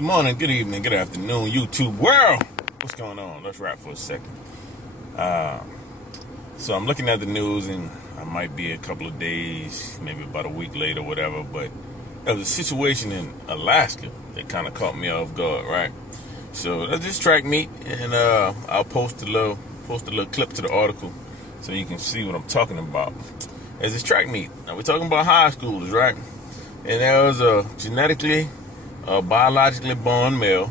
Good morning, good evening, good afternoon, YouTube world. What's going on? Let's rap for a second. So I'm looking at the news, and I might be a couple of days, maybe about a week later, whatever. But there was a situation in Alaska that kind of caught me off guard, right? So that's this track meet, and I'll post a little clip to the article so you can see what I'm talking about. There's this track meet. Now we're talking about high schoolers, right? And there was a biologically born male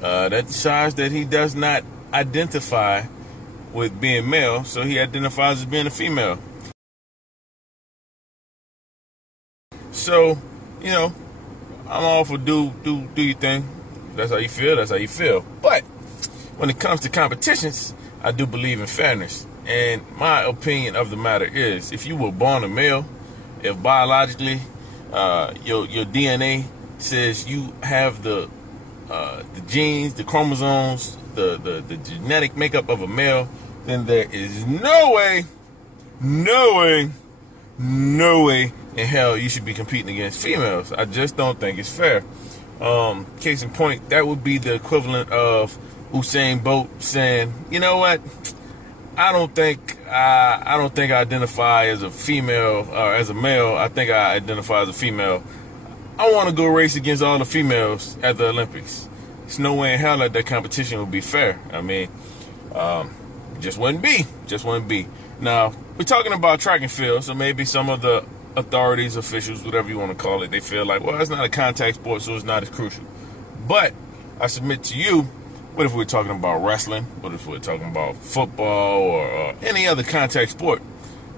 that decides that he does not identify with being male, so he identifies as being a female. So, I'm all for do your thing. That's how you feel, that's how you feel. But when it comes to competitions, I do believe in fairness. And my opinion of the matter is, if you were born a male, if biologically your DNA says you have the genes, the chromosomes, the genetic makeup of a male, then there is no way in hell you should be competing against females. I just don't think it's fair. Case in point, that would be the equivalent of Usain Bolt saying, you know what, I don't think I identify as a female or as a male. I think I identify as a female. I want to go race against all the females at the Olympics. There's no way in hell that competition would be fair. I mean, just wouldn't be. Now, we're talking about track and field, so maybe some of the authorities, officials, whatever you want to call it, they feel like, well, it's not a contact sport, so it's not as crucial. But I submit to you, what if we're talking about wrestling? What if we're talking about football or any other contact sport?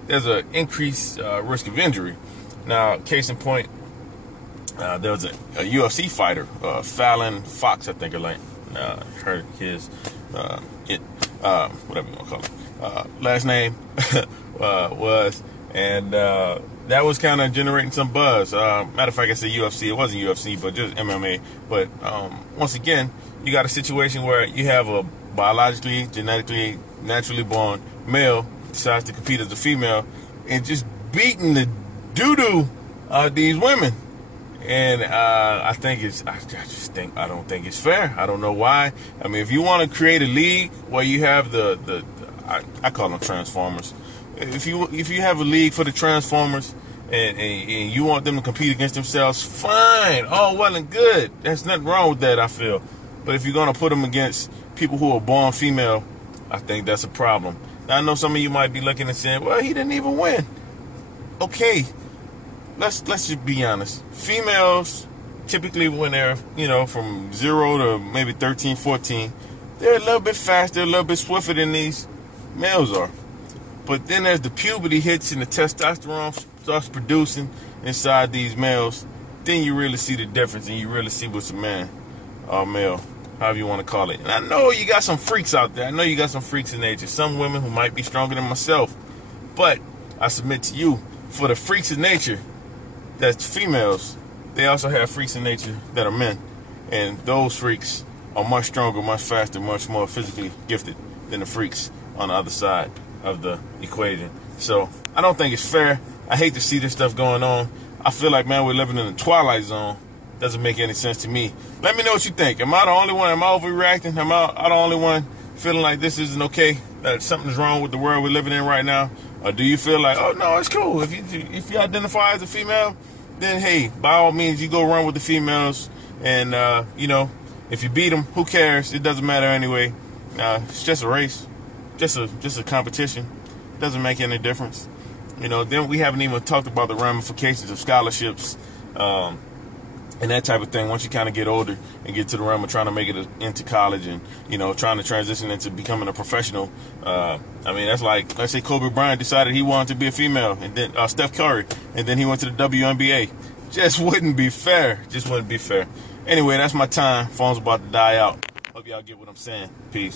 There's an increased risk of injury. Now, case in point, there was a UFC fighter, Fallon Fox, I think her name. Whatever you want to call it. Last name was, and that was kind of generating some buzz. Matter of fact, I said UFC. It wasn't UFC, but just MMA. But once again, you got a situation where you have a biologically, genetically, naturally born male decides to compete as a female and just beating the doo-doo out of these women. And I don't think it's fair. I don't know why. I mean, if you want to create a league where you have I call them transformers. If you have a league for the transformers and you want them to compete against themselves, fine, all well and good. There's nothing wrong with that, I feel. But if you're gonna put them against people who are born female, I think that's a problem. Now I know some of you might be looking and saying, well, he didn't even win. Okay. Let's just be honest. Females, typically when they're, from 0 to maybe 13, 14, they're a little bit faster, a little bit swifter than these males are. But then as the puberty hits and the testosterone starts producing inside these males, then you really see the difference and you really see what's a man or male, however you want to call it. And I know you got some freaks out there. I know you got some freaks in nature. Some women who might be stronger than myself. But I submit to you, for the freaks in nature, that's females, they also have freaks in nature that are men. And those freaks are much stronger, much faster, much more physically gifted than the freaks on the other side of the equation. So I don't think it's fair. I hate to see this stuff going on. I feel like, man, we're living in the twilight zone. Doesn't make any sense to me. Let me know what you think. Am I the only one? Am I overreacting? Am I the only one feeling like this isn't okay? That something's wrong with the world we're living in right now? Or do you feel like, oh, no, it's cool. If you identify as a female, then, hey, by all means, you go run with the females. And, if you beat them, who cares? It doesn't matter anyway. It's just a race. Just a competition. Doesn't make any difference. Then we haven't even talked about the ramifications of scholarships and that type of thing. Once you kind of get older and get to the realm of trying to make it into college and, trying to transition into becoming a professional. That's like, let's say Kobe Bryant decided he wanted to be a female, and then Steph Curry, and then he went to the WNBA. Just wouldn't be fair. Anyway, that's my time. Phone's about to die out. Hope y'all get what I'm saying. Peace.